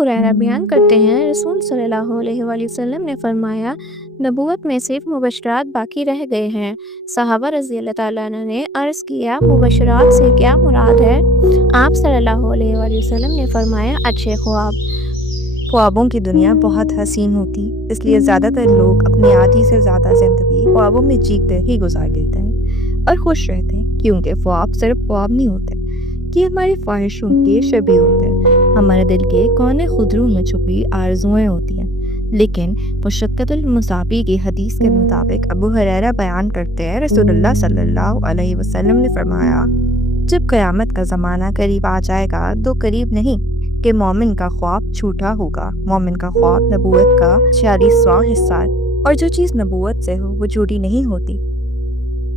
ہریرہ بیان کرتے ہیں، رسول صلی اللہ علیہ وآلہ وسلم نے فرمایا، نبوت میں صرف مبشرات باقی رہ گئے ہیں۔ صحابہ رضی اللہ تعالیٰ عنہ نے عرض کیا، مبشرات سے کیا مراد ہے؟ آپ صلی اللہ علیہ وآلہ وسلم نے فرمایا، اچھے خواب۔ خوابوں کی دنیا بہت حسین ہوتی، اس لیے زیادہ تر لوگ اپنی آدھی سے زیادہ زندگی خوابوں میں جیتے ہی گزار دیتے ہیں اور خوش رہتے ہیں، کیونکہ خواب صرف خواب نہیں ہوتے، یہ ہماری خواہشوں کے شبیہ ہوتے ہیں۔ ہمارے دل کے کونے خدروں میں چھپی آرزویں ہوتی ہیں۔ لیکن مشقت المصابی کی حدیث کے مطابق ابو ہریرہ بیان کرتے ہیں، رسول اللہ صلی اللہ علیہ وسلم نے فرمایا، جب قیامت کا زمانہ قریب آ جائے گا تو قریب نہیں کہ مومن کا خواب جھوٹا ہوگا۔ مومن کا خواب نبوت کا 46واں حصہ ہے، اور جو چیز نبوت سے ہو وہ جھوٹی نہیں ہوتی۔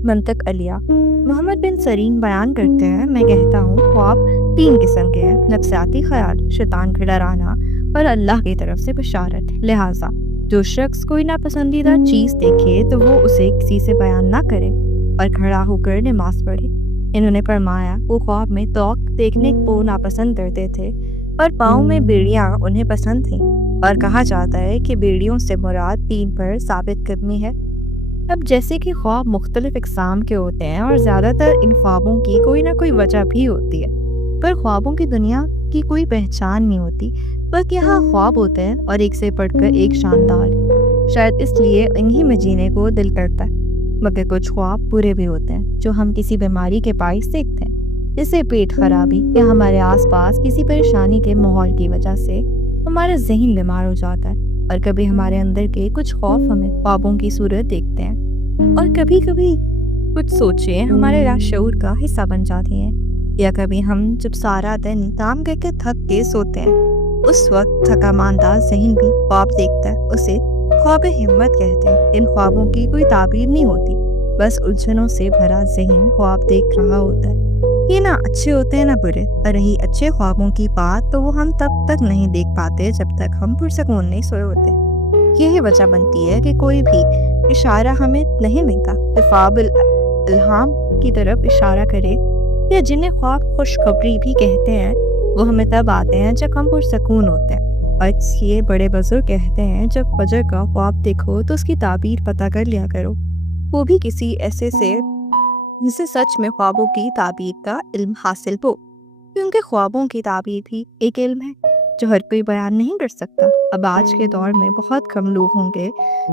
منطق علیہ محمد بن سرین بیان کرتے ہیں، میں کہتا ہوں خواب 3 قسم کے ہیں، نفسیاتی خیال، شیطان کا ڈرانا اور اللہ کی طرف سے بشارت۔ لہٰذا جو شخص کوئی ناپسندیدہ چیز دیکھے تو وہ اسے کسی سے بیان نہ کرے اور کھڑا ہو کر نماز پڑھے۔ انہوں نے فرمایا، وہ خواب میں توق دیکھنے کو ناپسند کرتے تھے اور پاؤں میں بیڑیاں انہیں پسند تھیں، اور کہا جاتا ہے کہ بیڑیوں سے مراد دین پر ثابت قدمی ہے۔ اب جیسے کہ خواب مختلف اقسام کے ہوتے ہیں اور زیادہ تر ان خوابوں کی کوئی نہ کوئی وجہ بھی ہوتی ہے، پر خوابوں کی دنیا کی کوئی پہچان نہیں ہوتی، بلکہ یہاں خواب ہوتے ہیں اور ایک سے بڑھ کر ایک شاندار، شاید اس لیے انہی میں جینے کو دل کرتا ہے۔ مگر کچھ خواب برے بھی ہوتے ہیں جو ہم کسی بیماری کے باعث دیکھتے ہیں، جیسے پیٹ خرابی یا ہمارے آس پاس کسی پریشانی کے ماحول کی وجہ سے ہمارا ذہن بیمار ہو جاتا ہے، اور کبھی ہمارے اندر کے کچھ خوف ہمیں خوابوں کی صورت دیکھتے ہیں، اور کبھی کبھی کچھ سوچیں ہمارے لاشعور کا حصہ بن جاتی ہیں، یا کبھی ہم جب سارا دن کام کر کے تھک کے سوتے ہیں، اس وقت تھکا ماندہ ذہن بھی خواب دیکھتا ہے، اسے خواب ہمت کہتے ہیں۔ ان خوابوں کی کوئی تعبیر نہیں ہوتی، بس الجھنوں سے بھرا ذہن خواب دیکھ رہا ہوتا ہے۔ یہ نہ اچھے ہوتے ہیں نہ برے، اور رہی اچھے خوابوں کی بات تو وہ ہم تب تک نہیں دیکھ پاتے جب تک ہم پرسکون نہیں سوئے ہوتے۔ یہی وجہ بنتی ہے کہ کوئی بھی اشارہ ہمیں نہیں ملتا کہ خواب الہام کی طرف اشارہ کرے، یا جنہیں خواب خوشخبری بھی کہتے ہیں، وہ ہمیں تب آتے ہیں جب ہم پرسکون ہوتے ہیں۔ اور اس لیے بڑے بزرگ کہتے ہیں، جب فجر کا خواب دیکھو تو اس کی تعبیر پتہ کر لیا کرو، وہ بھی کسی ایسے سے جسے سچ میں خوابوں کی تعبیر کا علم حاصل ہو، کیونکہ خوابوں کی تعبیر بھی ایک علم ہے جو ہر کوئی بیان نہیں کر سکتا۔ اب آج کے دور میں بہت کم لوگ ہوں گے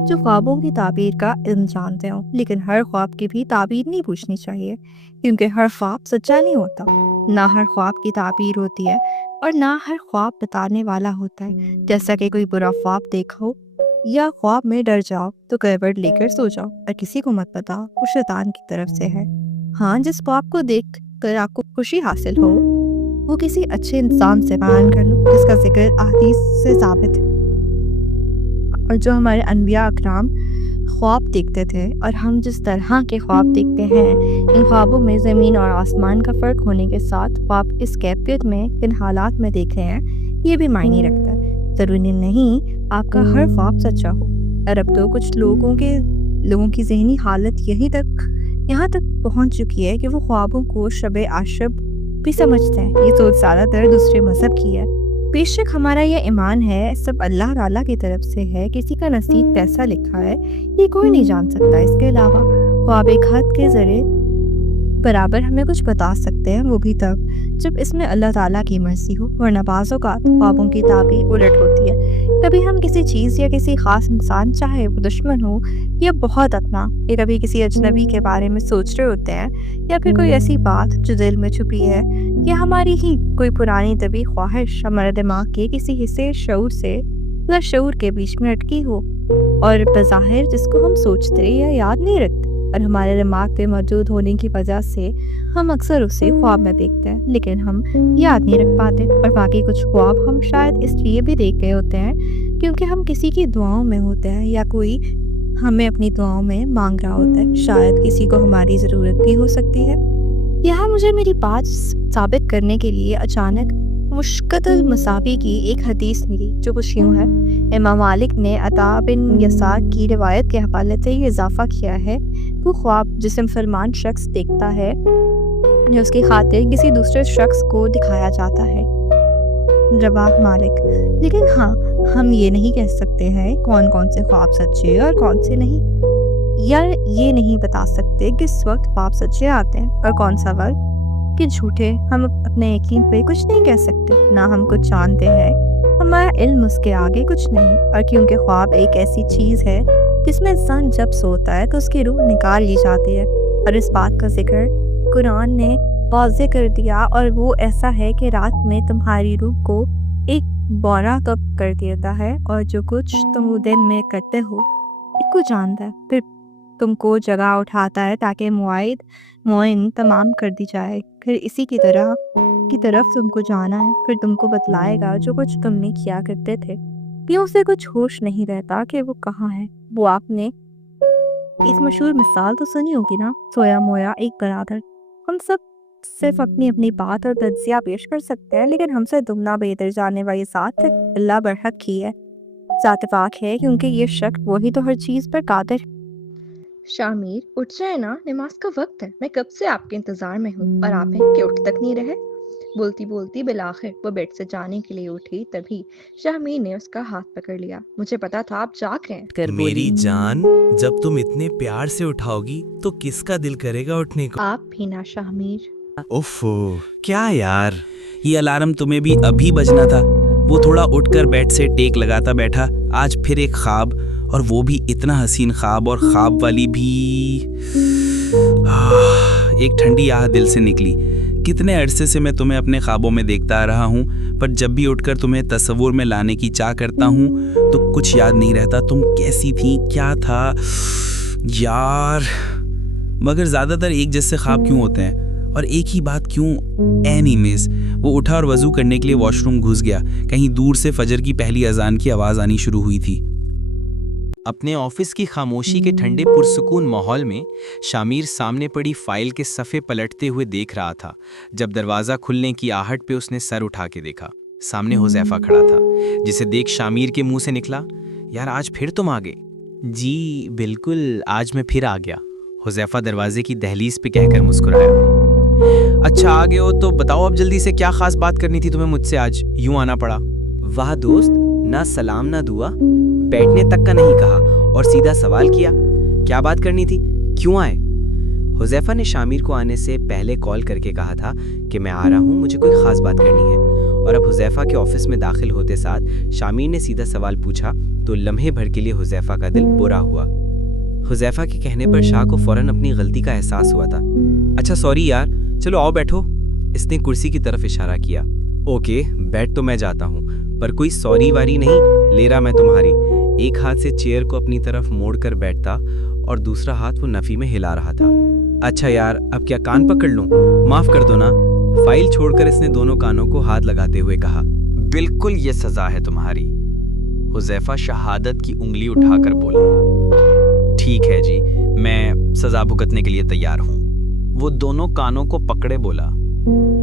جو خوابوں کی تعبیر کا علم جانتے ہوں، لیکن ہر خواب کی بھی تعبیر نہیں پوچھنی چاہیے، کیونکہ ہر خواب سچا نہیں ہوتا، نہ ہر خواب کی تعبیر ہوتی ہے، اور نہ ہر خواب بتانے والا ہوتا ہے۔ جیسا کہ کوئی برا خواب دیکھو یا خواب میں ڈر جاؤ تو کروٹ لے کر سو جاؤ اور کسی کو مت بتاؤ، وہ شیطان کی طرف سے ہے۔ ہاں، جس خواب کو دیکھ کر آپ کو خوشی حاصل ہو وہ کسی اچھے انسان سے بیان کر لو جس کا ذکر احادیث سے ثابت ہے۔ اور جو ہمارے انبیاء اکرام خواب دیکھتے تھے اور ہم جس طرح کے خواب دیکھتے ہیں، ان خوابوں میں زمین اور آسمان کا فرق ہونے کے ساتھ خواب کس کیفیت میں کن حالات میں دیکھ رہے ہیں یہ بھی معنی رکھتا ہے۔ ضروری نہیں آپ کا ہر خواب سچا ہو، اور اب تو کچھ لوگوں کی ذہنی حالت یہاں تک پہنچ چکی ہے کہ وہ خوابوں کو شب عاشب بھی سمجھتے ہیں۔ یہ سوچ زیادہ تر دوسرے مذہب کی ہے۔ بے شک ہمارا یہ ایمان ہے، سب اللہ تعالیٰ کی طرف سے ہے، کسی کا نصیب کیسا لکھا ہے یہ کوئی نہیں جان سکتا۔ اس کے علاوہ خواب ایک حد کے ذریعے برابر ہمیں کچھ بتا سکتے ہیں، وہ بھی تب جب اس میں اللہ تعالیٰ کی مرضی ہو، ورنہ بعض اوقات خوابوں کی تعبیر الٹ ہوتی ہے۔ کبھی ہم کسی چیز یا کسی خاص انسان، چاہے وہ دشمن ہو یا بہت اپنا، یا کبھی کسی اجنبی کے بارے میں سوچ رہے ہوتے ہیں، یا پھر کوئی ایسی بات جو دل میں چھپی ہے، یا ہماری ہی کوئی پرانی طبی خواہش ہمارے دماغ کے کسی حصے شعور سے لاشعور کے بیچ میں اٹکی ہو، اور بظاہر جس کو ہم سوچتے یا یاد نہیں رکھتے، اور ہمارے دماغ پہ موجود ہونے کی وجہ سے ہم اکثر اسے خواب میں دیکھتے ہیں، لیکن ہم یاد نہیں رکھ پاتے۔ اور باقی کچھ خواب ہم شاید اس لیے بھی دیکھ گئے ہوتے ہیں کیونکہ ہم کسی کی دعاؤں میں ہوتے ہیں، یا کوئی ہمیں اپنی دعاؤں میں مانگ رہا ہوتا ہے، شاید کسی کو ہماری ضرورت بھی ہو سکتی ہے۔ یہاں مجھے میری بات ثابت کرنے کے لیے اچانک مشقت المصابی کی ایک حدیث ملی جو کچھ یوں ہے۔ امام مالک نے عطا بن یسار کی روایت کے حوالے سے یہ اضافہ کیا ہے، وہ خواب جسے مسلمان شخص دیکھتا ہے جو اس کی خاطر کسی دوسرے شخص کو دکھایا جاتا ہے، जवाब मालिक, लेकिन हाँ, हम ये नहीं कह सकते हैं कौन कौन से ख्वाब सच्चे और कौन से नहीं। या ये नहीं बता सकते किस वक्त ख्वाब सच्चे आते हैं और कौन सा वक्त कि झूठे। हम अपने यकीन पे कुछ नहीं कह सकते, ना हम कुछ जानते हैं, हमारा इल्म उसके आगे कुछ नहीं। और क्योंकि ख्वाब एक ऐसी चीज़ है जिसमें इंसान जब सोता है तो उसकी रूह निकाल ली जाती है, और इस बात का जिक्र कुरान ने वाज़े कर दिया, और वो ऐसा है कि रात में तुम्हारी रूह को एक बौरा कब कर देता है, और जो कुछ तुम दिन में करते हो इसको जानता है, फिर तुमको जगह उठाता है ताकि मुआइन तमाम कर दी जाए। फिर इसी की तरफ तुमको जाना है, फिर तुमको बतलाएगा जो कुछ तुमने किया करते थे। यूं से कुछ होश नहीं रहता कि वो कहाँ है। वो आपने इस मशहूर मिसाल तो सुनी होगी ना, सोया मोया एक बराबर। हम सब सिर्फ अपनी अपनी बात और तज्जिया पेश कर सकते हैं, लेकिन हमसे दुगना बेहतर जानने वाली ज़ात अल्लाह बरहक ही है, ज़ात पाक है, क्योंकि ये शख्स वही तो हर चीज़ पर कादिर। शामिर, उठ जाए ना, नमाज का वक्त है। मैं कब से आपके इंतजार में हूँ और आप हैं कि उठ तक नहीं रहे। बोलती बोलती बिलाखिर वो बेड से जाने के लिए उठी, तभी शामिर ने उसका हाथ पकड़ लिया। मुझे पता था आप जाग रहे हैं। मेरी जान, जब तुम इतने प्यार से उठाओगी तो किसका दिल करेगा उठने को। आप भी ना शामिर। उफ़ो, क्या यार, ये अलार्म तुम्हें भी अभी बजना था। वो थोड़ा उठकर बेड से टेक लगाता बैठा। आज फिर एक ख्वाब, और वो भी इतना हसीन ख्वाब, और ख्वाब वाली भी। एक ठंडी आह दिल से निकली। कितने अरसे से मैं तुम्हें अपने ख्वाबों में देखता आ रहा हूँ, पर जब भी उठकर तुम्हें तस्वुर में लाने की चाह करता हूँ तो कुछ याद नहीं रहता। तुम कैसी थी, क्या था यार। मगर ज़्यादातर एक जैसे ख्वाब क्यों होते हैं, और एक ही बात क्यों। एनीवेज, वो उठा और वज़ू करने के लिए वॉशरूम घुस गया। कहीं दूर से फजर की पहली अजान की आवाज़ आनी शुरू हुई थी। अपने ऑफिस की खामोशी के ठंडे पुरसुकून माहौल में शामिर सामने पड़ी फाइल के सफ़े पलटते हुए देख रहा था। जब दरवाज़ा खुलने की आहट पे उसने सर उठा के देखा। सामने हुज़ैफ़ा खड़ा था, जिसे देख शामिर के मुंह से निकला, यार आज फिर तुम आ गए। जी बिल्कुल, आज मैं फिर आ गया, हुज़ैफ़ा दरवाजे की दहलीज पे कहकर मुस्कुराया। अच्छा आ गए हो तो बताओ अब जल्दी से, क्या खास बात करनी थी तुम्हें मुझसे, आज यूं आना पड़ा। वाह दोस्त, ना सलाम ना दुआ, बैठने तक का नहीं कहा और सीधा सवाल किया। क्या बात करनी थी, क्यों आए? हुज़ैफ़ा ने शामिर को आने से पहले कॉल करके कहा था कि मैं आ रहा हूँ, मुझे कोई ख़ास बात करनी है। और अब हुज़ैफ़ा के ऑफिस में दाखिल होते साथ शामिर ने सीधा सवाल पूछा तो लम्हे भर के लिए हुज़ैफ़ा का दिल बुरा हुआ। हुज़ैफ़ा के कहने पर शाह को फ़ौरन अपनी गलती का एहसास हुआ था। अच्छा सॉरी यार, चलो आओ बैठो। इसने कुर्सी की तरफ इशारा किया। ओके, बैठ तो मैं जाता हूँ, पर कोई सॉरी वारी नहीं ले रहा मैं तुम्हारी। एक हाथ से चेयर को अपनी तरफ मोड़ कर बैठता और दूसरा हाथ वो नफ़ी में हिला रहा था। अच्छा यार, अब क्या कान पकड़ लूं? माफ़ कर दो ना। फाइल छोड़कर इसने दोनों कानों को हाथ लगाते हुए कहा। बिल्कुल ये सज़ा है तुम्हारी। हुज़ैफ़ा शहादत की उंगली उठाकर बोला। ठीक है जी, मैं सज़ा भुगतने के लिए तैयार हूँ। वो दोनों कानों को पकड़े बोला।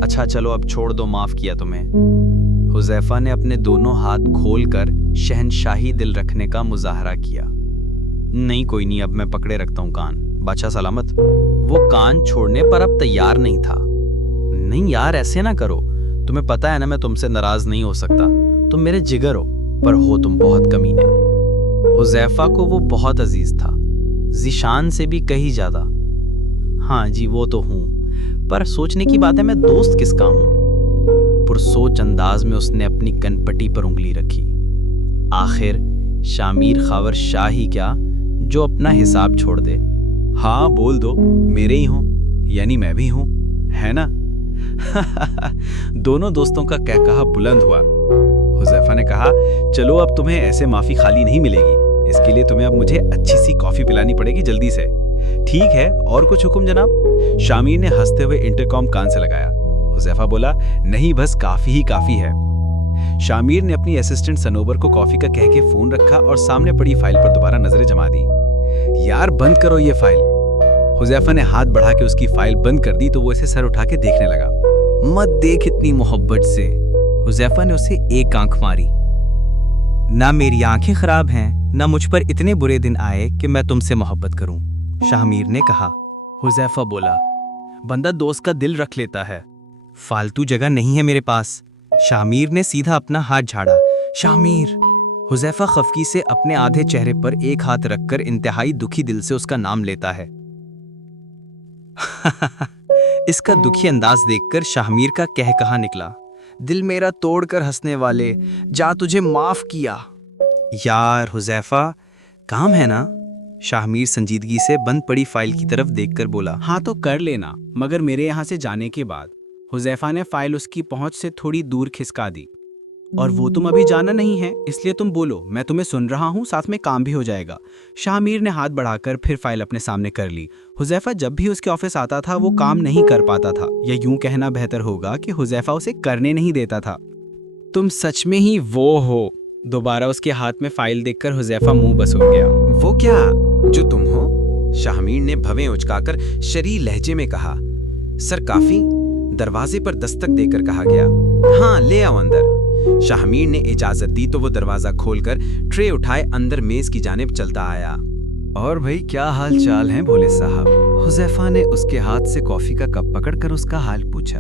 अच्छा चलो अब छोड़ दो, माफ़ किया तुम्हें। हुज़ैफ़ा ने अपने दोनों हाथ खोलकर शहनशाही दिल रखने का मुजाहरा किया। नहीं कोई नहीं, अब मैं पकड़े रखता हूँ कान, बादशाह सलामत। वो कान छोड़ने पर अब तैयार नहीं था। नहीं यार ऐसे ना करो, तुम्हें पता है ना मैं तुमसे नाराज नहीं हो सकता। तुम मेरे जिगर हो, पर हो तुम बहुत कमीने। हुज़ैफ़ा को वो बहुत अजीज था, ज़ीशान से भी कहीं ज्यादा। हाँ जी वो तो हूँ, पर सोचने की बात है मैं दोस्त किसका हूँ। पुरसोच अंदाज में उसने अपनी कनपटी पर उंगली रखी। आखिर शामिर खावर शाह ही क्या जो अपना हिसाब छोड़ दे। हाँ बोल दो, मेरे ही हूँ, यानी मैं भी हूँ, है ना? दोनों दोस्तों का कहकहा बुलंद हुआ। हुज़ैफ़ा ने कहा, चलो अब तुम्हें ऐसे माफ़ी खाली नहीं मिलेगी। इसके लिए तुम्हें अब मुझे अच्छी सी कॉफ़ी पिलानी पड़ेगी जल्दी से। ठीक है, और कुछ हुक्म जनाब? शामिर ने हंसते हुए इंटरकॉम कान से लगाया। हुज़ैफ़ा बोला, नहीं बस काफ़ी ही काफ़ी है। शामिर ने अपनी असिस्टेंट सनोबर को कॉफ़ी का कह के फ़ोन रखा और सामने पड़ी फाइल पर दोबारा नज़रें जमा दी। यार बंद करो ये फाइल। हुज़ैफ़ा ने हाथ बढ़ा के उसकी फाइल बंद कर दी तो वो इसे सर उठा के देखने लगा। मत देख इतनी मोहब्बत से। हुज़ैफ़ा ने उसे एक आंख मारी। ना मेरी आंखें खराब हैं, ना मुझ पर इतने बुरे दिन आए कि मैं तुमसे मोहब्बत करूं, शामिर ने कहा। हुज़ैफ़ा बोला, बंदा दोस्त का दिल रख लेता है, फालतू जगह नहीं है मेरे पास। शामिर ने सीधा अपना हाथ झाड़ा। शामिर। हुजैफा खफकी से अपने आधे चेहरे पर एक हाथ रखकर इंतहाई दुखी दिल से उसका नाम लेता है। इसका दुखी अंदाज देखकर शामिर का कहकहा निकला, दिल मेरा तोड़कर हंसने वाले, जा तुझे माफ किया। यार हुजैफा, काम है ना? शामिर संजीदगी से बंद पड़ी फाइल की तरफ देखकर बोला। हाँ तो कर लेना, मगर मेरे यहाँ से जाने के बाद। हुजैफा ने फाइल उसकी पहुंच से थोड़ी दूर खिसका दी। और वो तुम अभी जाना नहीं है, इसलिए तुम बोलो, मैं तुम्हें सुन रहा हूँ, साथ में काम भी हो जाएगा। शामिर ने हाथ बढ़ाकर फिर फाइल अपने सामने कर ली। हुजैफा जब भी उसके ऑफिस आता था वो काम नहीं कर पाता था, या यूं कहना बेहतर होगा कि हुजैफा उसे करने नहीं देता था। तुम सच में ही वो हो? दोबारा उसके हाथ में फाइल देखकर हुजैफा मुंह बस हो गया। वो क्या जो तुम हो? शामिर ने भवें उचकाकर शरीर लहजे में कहा। सर काफी। दरवाजे पर दस्तक देकर कहा गया। हाँ ले आओ अंदर। शामिर ने इजाजत दी तो वो दरवाजा खोलकर ट्रे उठाए अंदर मेज की जानिब चलता आया। और भाई क्या हाल चाल है भोले साहब? हुजैफा ने उसके हाथ से कॉफी का कप पकड़कर उसका हाल पूछा।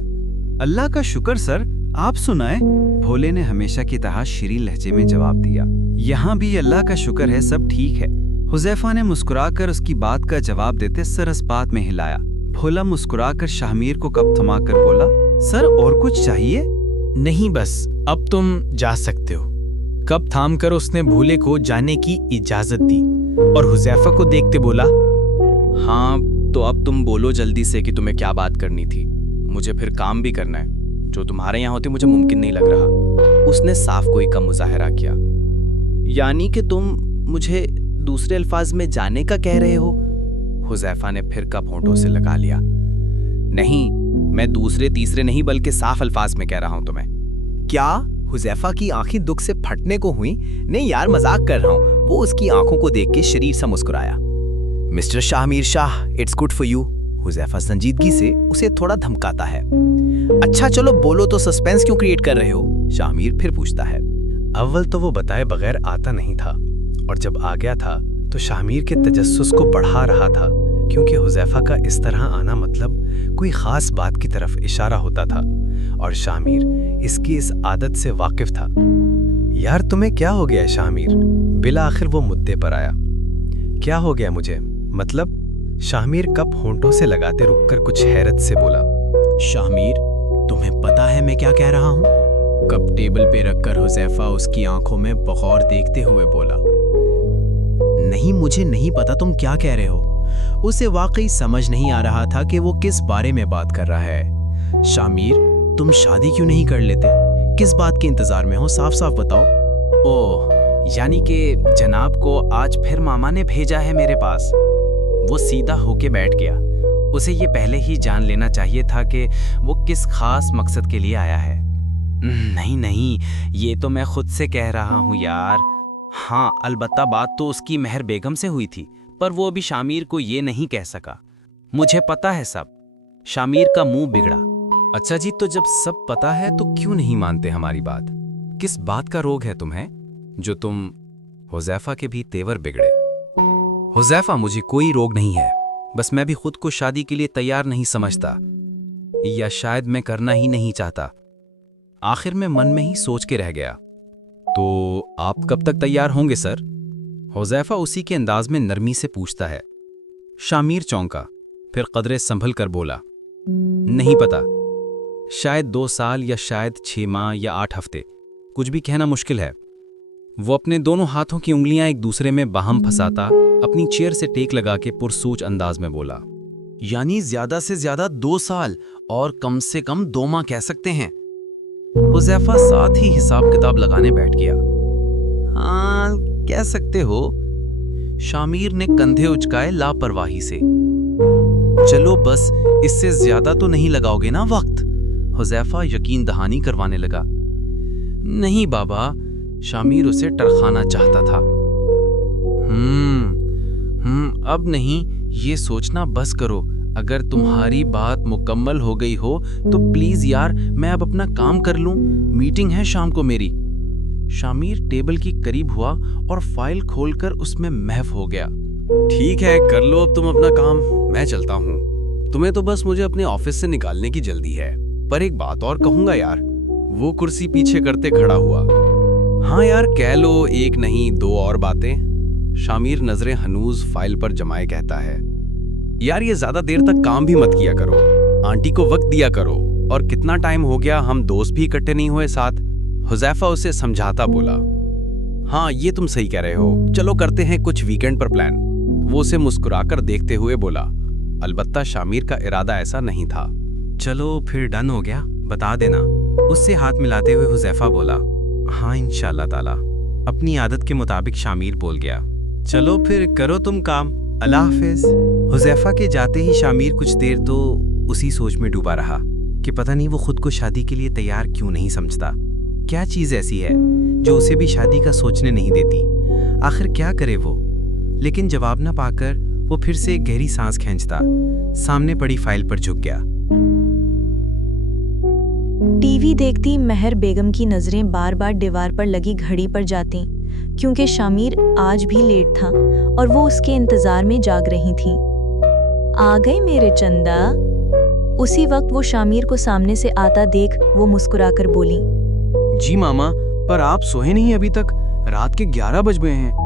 अल्लाह का शुक्र सर, आप सुनाए? भोले ने हमेशा की तरह शीरीन लहजे में जवाब दिया। यहाँ भी अल्लाह का शुक्र है, सब ठीक है। हुजैफा ने मुस्कुराकर उसकी बात का जवाब देते सर इस बात में हिलाया। भोला मुस्कुराकर शामिर को कप थमाकर बोला, सर और कुछ चाहिए? नहीं बस, अब तुम जा सकते हो। कप थाम कर उसने भोले को जाने की इजाजत दी और हुजैफा को देखते बोला, हाँ तो अब तुम बोलो जल्दी से कि तुम्हें क्या बात करनी थी। मुझे फिर काम भी करना है, जो तुम्हारे यहाँ होते मुझे मुमकिन नहीं लग रहा। उसने साफ कोई कम मुजाहरा किया। यानी कि तुम मुझे दूसरे अल्फाज में जाने का कह रहे हो? हुजैफा ने फिर कप होंठों से लगा लिया। नहीं, मैं दूसरे तीसरे नहीं बल्कि साफ अल्फाज में कह रहा हूं तुम्हें। क्या? हुजैफा की आंखें दुख से फटने को हुई। नहीं यार, मजाक कर रहा हूं। वो उसकी आंखों को देख के शरीर सा मुस्कुराया। Mister Shamir Shah, it's good for you. Huzaifa संजीदगी से उसे थोड़ा धमकाता है। अच्छा चलो बोलो तो, सस्पेंस क्यों क्रिएट कर रहे हो? शामिर फिर पूछता है। अव्वल तो वो बताए बगैर आता नहीं था, और जब आ गया था तो शामिर के तजस्सुस को बढ़ा रहा था, क्योंकि हुजैफा का इस तरह आना मतलब कोई खास बात की तरफ इशारा होता था, और शामिर इसकी इस आदत से वाकिफ था। यार तुम्हें क्या हो गया शामिर? बिला आखिर वो मुद्दे पर आया। क्या हो गया मुझे? मतलब? शामिर कप होंठों से लगाते रुककर कुछ हैरत से बोला। शामिर, तुम्हें पता है मैं क्या कह रहा हूँ? कप टेबल पे रखकर हुजैफा उसकी आंखों में बगौर देखते हुए बोला। नहीं, मुझे नहीं पता तुम क्या कह रहे हो। उसे वाकई समझ नहीं आ रहा था कि वो किस बारे में बात कर रहा है। शामिर, तुम शादी क्यों नहीं कर लेते? किस बात के इंतजार में हो, साफ साफ बताओ। ओह, यानी कि जनाब को आज फिर मामा ने भेजा है मेरे पास। वो सीधा होके बैठ गया। उसे ये पहले ही जान लेना चाहिए था कि वो किस खास मकसद के लिए आया है। नहीं नहीं, ये तो मैं खुद से कह रहा हूँ यार। हाँ, अलबत्ता बात तो उसकी मेहर बेगम से हुई थी, पर वो अभी शामिर को ये नहीं कह सका। मुझे पता है सब। शामिर का मुंह बिगड़ा। अच्छा जी, तो जब सब पता है तो क्यों नहीं मानते हमारी बात? किस बात का रोग है तुम्हें जो तुम? हुजैफा के भी तेवर बिगड़े। हुजैफा, मुझे कोई रोग नहीं है, बस मैं भी खुद को शादी के लिए तैयार नहीं समझता, या शायद मैं करना ही नहीं चाहता। आखिर में मन में ही सोच के रह गया। तो आप कब तक तैयार होंगे सर? हुजैफा उसी के अंदाज में नरमी से पूछता है। शामिर चौंका, फिर कदरे संभल कर बोला, नहीं पता, शायद 2 साल या शायद 6 माह या 8 हफ्ते, कुछ भी कहना मुश्किल है। वो अपने दोनों हाथों की उंगलियां एक दूसरे में बाहम फंसाता अपनी चेयर से टेक लगा के पुरसूच अंदाज में बोला। यानी ज्यादा से ज्यादा 2 साल और कम से कम 2 माह कह सकते हैं। हुजैफा साथ ही हिसाब किताब लगाने बैठ गया। हाँ, कह सकते हो। शामिर ने कंधे उचकाए लापरवाही से। चलो बस, इससे ज्यादा तो नहीं लगाओगे ना वक्त? हुजैफा यकीन दहानी करवाने लगा। नहीं बाबा, शामिर उसे टरखाना चाहता था। अब नहीं, ये सोचना बस करो। अगर तुम्हारी बात मुकम्मल हो गई हो तो प्लीज यार, मैं अब अपना काम कर लूं, मीटिंग है शाम को मेरी। शामिर टेबल की करीब हुआ और फाइल खोलकर उसमें महव हो गया। ठीक है, कर लो अब तुम अपना काम, मैं चलता हूँ। तुम्हें तो बस मुझे अपने ऑफिस से निकालने की जल्दी है, पर एक बात और कहूंगा यार, वो कुर्सी पीछे करते खड़ा हुआ। हाँ यार, कह लो एक नहीं दो और बातें। शामिर नजरें हनूज फाइल पर जमाए कहता है, यार ये ज्यादा देर तक काम भी मत किया करो, आंटी को वक्त दिया करो, और कितना टाइम हो गया हम दोस्त भी इकट्ठे नहीं हुए साथ। हुजैफा उसे समझाता बोला, हाँ ये तुम सही कह रहे हो, चलो करते हैं कुछ वीकेंड पर प्लान। वो उसे मुस्कुराकर देखते हुए बोला। अलबत्ता शामिर का इरादा ऐसा नहीं था। चलो फिर डन हो गया, बता देना, उससे हाथ मिलाते हुए हुजैफा बोला। हाँ इंशाल्लाह ताला, अपनी आदत के मुताबिक शामिर बोल गया। चलो फिर करो तुम काम, अल्लाह हाफिज। हुजैफा के जाते ही शामिर कुछ देर तो उसी सोच में डूबा रहा कि पता नहीं वो खुद को शादी के लिए तैयार क्यों नहीं समझता। क्या चीज़ ऐसी है जो उसे भी शादी का सोचने नहीं देती? आखिर क्या करे वो? लेकिन जवाब न पाकर वो फिर से एक गहरी सांस खींचता सामने पड़ी फाइल पर झुक गया। टीवी देखती महर बेगम की नजरें बार बार दीवार पर लगी घड़ी पर जाती, क्योंकि शामिर आज भी लेट था और वो उसके इंतजार में जाग रही थी। आ गए मेरे चंदा। उसी वक्त वो शामिर को सामने से आता देख वो मुस्कुराकर बोली, जी मामा, पर आप सोए नहीं अभी तक, रात के 11 बज गए हैं।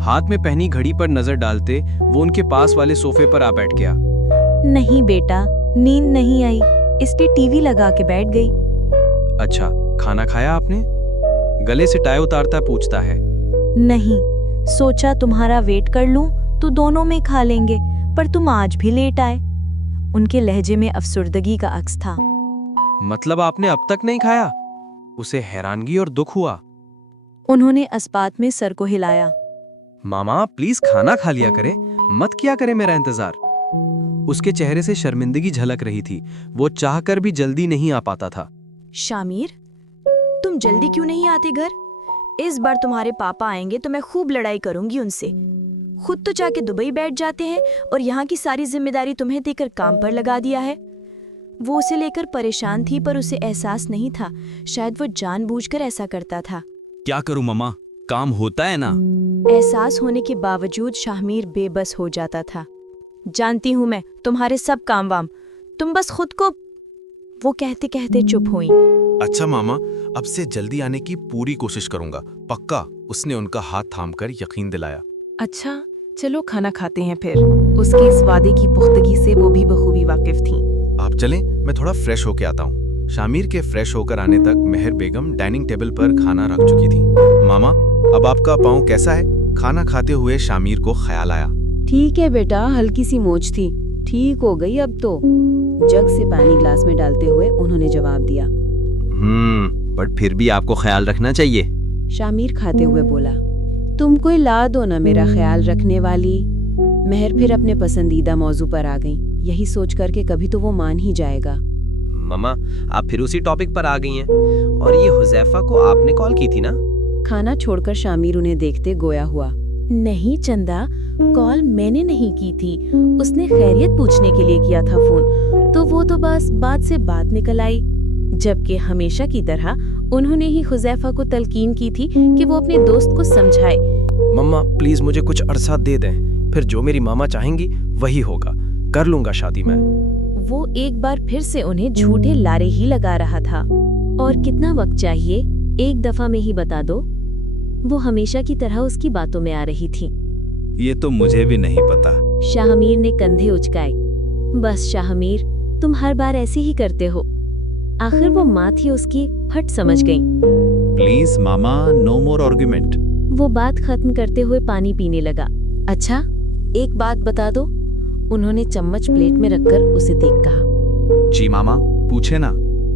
हाथ में पहनी घड़ी पर नजर डालते वो उनके पास वाले सोफे पर आ बैठ गया। नहीं बेटा, नींद नहीं आई, इसलिए टीवी लगा के बैठ गई। अच्छा, खाना खाया आपने? गले से टाई उतारता पूछता है। नहीं, सोचा तुम्हारा वेट कर लूं तो दोनों में खा लेंगे, पर तुम आज भी लेट आए। उनके लहजे में अफसुर्दगी का अक्स था। मतलब आपने अब तक नहीं खाया? उसे हैरानगी और दुख हुआ। उन्होंने अस्पात में सर को हिलाया। मामा प्लीज खाना खा लिया करें, मत किया करें मेरा इंतजार। उसके चेहरे से शर्मिंदगी झलक रही थी, वो चाहकर भी जल्दी नहीं आ पाता था। शामिर, तुम जल्दी क्यों नहीं आते घर? इस बार तुम्हारे पापा आएंगे तो मैं खूब लड़ाई करूंगी उनसे। खुद तो जाके दुबई बैठ जाते हैं और यहाँ की सारी जिम्मेदारी तुम्हें देकर काम पर लगा दिया है। वो उसे लेकर परेशान थी, पर उसे एहसास नहीं था, शायद वो जानबूझकर ऐसा करता था। क्या करूं मम्मा, काम होता है ना। एहसास होने के बावजूद शामिर बेबस हो जाता था। जानती हूँ मैं तुम्हारे सब काम वाम, तुम बस खुद को। वो कहते कहते चुप हुई। अच्छा मामा, अब से जल्दी आने की पूरी कोशिश करूंगा, पक्का। उसने उनका हाथ थामकर यकीन दिलाया। अच्छा चलो खाना खाते हैं फिर। उसके इस वादे की पुख्तगी से वो भी बखूबी वाकिफ थीं। आप चलें, मैं थोड़ा फ्रेश होके आता हूँ। शामिर के फ्रेश होकर आने तक महर बेगम डाइनिंग टेबल पर खाना रख चुकी थी। मामा, अब आपका पाँव कैसा है? खाना खाते हुए शामिर को ख्याल आया। ठीक है बेटा, हल्की सी मोच थी, ठीक हो गई अब तो। जग से पानी ग्लास में डालते हुए उन्होंने जवाब दिया। बट फिर भी आपको ख्याल रखना चाहिए। शामिर खाते हुए बोला, तुम कोई ला दो ना मेरा ख्याल रखने वाली। महर फिर अपने पसंदीदा मौजू पर आ गई। यही सोच कर के कभी तो वो मान ही जाएगा। मम्मा, आप फिर उसी टॉपिक पर आ गई हैं। और ये हुजैफा को आपने कॉल की थी ना? खाना छोड़कर शामिर उन्हें देखते गोया हुआ। नहीं चंदा, कॉल मैंने नहीं की थी, उसने खैरियत पूछने के लिए किया था फोन, तो वो तो बस बात से बात निकल आई। जबकि हमेशा की तरह उन्होंने ही हुजैफा को तलकीन की थी कि वो अपने दोस्त को समझाए। मम्मा प्लीज मुझे कुछ अरसा दे दें, फिर जो मेरी मामा चाहेंगी वही होगा, कर लूंगा शादी मैं। वो एक बार फिर से उन्हें झूठे लारे ही लगा रहा था। और कितना वक्त चाहिए, एक दफा में ही बता दो। वो हमेशा की तरह उसकी बातों में आ रही थी। ये तो मुझे भी नहीं पता। शाहमीर ने कंधे उचकाए। बस शाहमीर, तुम हर बार ऐसे ही करते हो। आखिर वो माँ थी उसकी, फट समझ गई। प्लीज मामा, नो मोर आर्गुमेंट। वो बात खत्म करते हुए पानी पीने लगा। अच्छा एक बात बता दो, उन्होंने चम्मच प्लेट में रखकर उसे देख कहा। जी मामा, पूछे ना।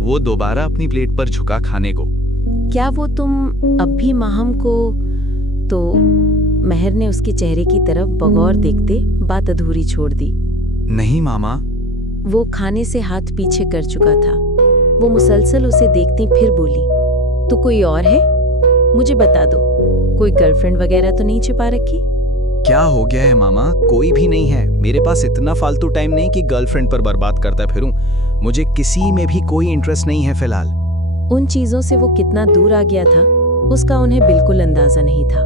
वो दोबारा अपनी प्लेट पर झुका खाने को। क्या वो तुम अब भी माहम को? तो महर ने उसके चेहरे की तरफ बगौर देखते बात अधूरी छोड़ दी। नहीं मामा। वो खाने से हाथ पीछे कर चुका था। वो मुसलसल उसे देखती फिर बोली, तो कोई और है? मुझे बता दो, कोई गर्लफ्रेंड वगैरह तो नहीं छिपा रखी? क्या हो गया है मामा? कोई भी नहीं है। मेरे पास इतना फालतू टाइम नहीं कि गर्लफ्रेंड पर बर्बाद करता फिरूं। मुझे किसी में भी कोई इंटरेस्ट नहीं है फिलहाल। उन चीजों से वो कितना दूर आ गया था, उसका उन्हें बिल्कुल अंदाजा नहीं था।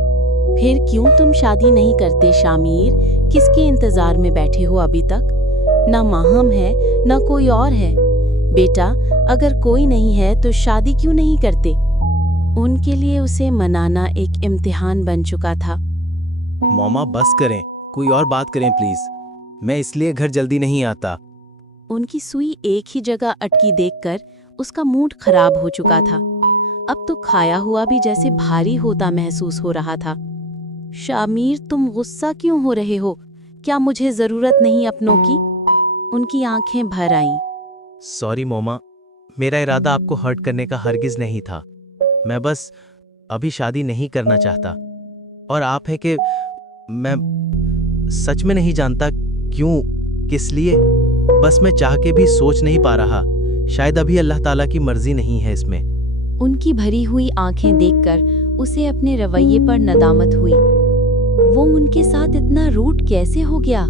फिर क्यों तुम शादी नहीं करते शामिर? किसके इंतजार में बैठे हो अभी तक? ना माहम है ना कोई और है। बेटा अगर कोई नहीं है तो शादी क्यों नहीं करते? उनके लिए उसे मनाना एक इम्तिहान बन चुका था। मॉमा बस करें, कोई और बात करें प्लीज। मैं इसलिए घर जल्दी नहीं आता। उनकी सुई एक ही जगह अटकी देखकर उसका मूड खराब हो चुका था। अब तो खाया हुआ भी जैसे भारी होता महसूस हो रहा था। शामीर, तुम गुस्सा क्यों हो रहे हो? क्या मुझे जरूरत नहीं अपनों की? उनकी आंखें भर आईं। सॉरी मोमा, मेरा इरादा आपको हर्ट करने का हरगिज नहीं था। मैं बस अभी शादी नहीं करना चाहता। और आप है कि मैं सच में नहीं जानता क्यों, किस लिए। बस मैं चाह के भी सोच नहीं पा रहा। शायद अभी अल्लाह ताला की मर्जी नहीं है इसमें। उनकी भरी हुई आंखें देखकर उसे अपने रवैये पर नदामत हुई। वो उनके साथ इतना रूड कैसे हो गया?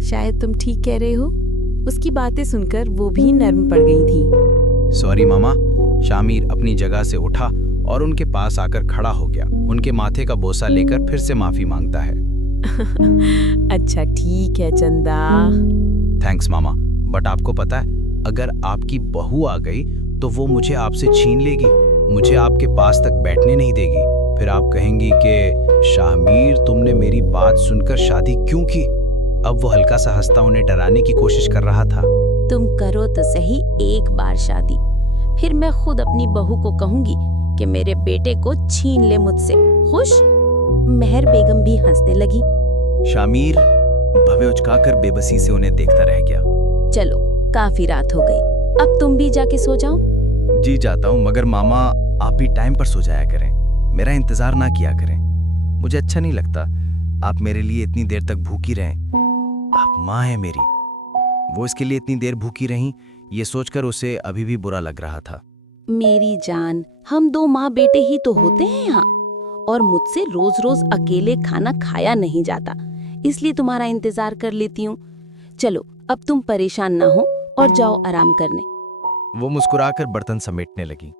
शायद तुम ठीक कह रहे हो। उसकी बातें सुनकर वो भी नर्म पड़ गई थी। सॉरी मामा। शामिर अपनी जगह से उठा और उनके पास आकर खड़ा हो गया। उनके माथे का बोसा लेकर फिर से माफी मांगता है। अच्छा ठीक है चंदा। थैंक्स मामा, बट आपको पता है अगर आपकी बहू आ गई तो वो मुझे आपसे छीन लेगी, मुझे आपके पास तक बैठने नहीं देगी। फिर आप कहेंगी कि शामिर तुमने मेरी बात सुनकर शादी क्यों की। अब वो हल्का सा हंसता उन्हें डराने की कोशिश कर रहा था। तुम करो तो सही एक बार शादी, फिर मैं खुद अपनी बहू को कहूंगी कि मेरे बेटे को छीन ले मुझसे। खुश? मेहर बेगम भी हंसने लगी। शामिर भवे उचकाकर बेबसी से उन्हें देखता रह गया। चलो काफी रात हो गई, अब तुम भी जाके सो जाओ। जी जाता हूँ, मगर मामा आप भी टाइम पर सो जाया करें, मेरा इंतजार ना किया करें। मुझे अच्छा नहीं लगता आप मेरे लिए इतनी देर तक भूखी रहें। आप माँ हैं मेरी। वो इसके लिए इतनी देर भूखी रहीं, ये सोचकर उसे अभी भी बुरा लग रहा था। मेरी जान, हम दो माँ बेटे ही तो होते हैं यहाँ, और मुझसे रोज रोज अकेले खाना खाया नहीं जाता, इसलिए तुम्हारा इंतजार कर लेती हूँ। चलो अब तुम परेशान ना हो और जाओ आराम करने। वो मुस्कुराकर बर्तन समेटने लगी।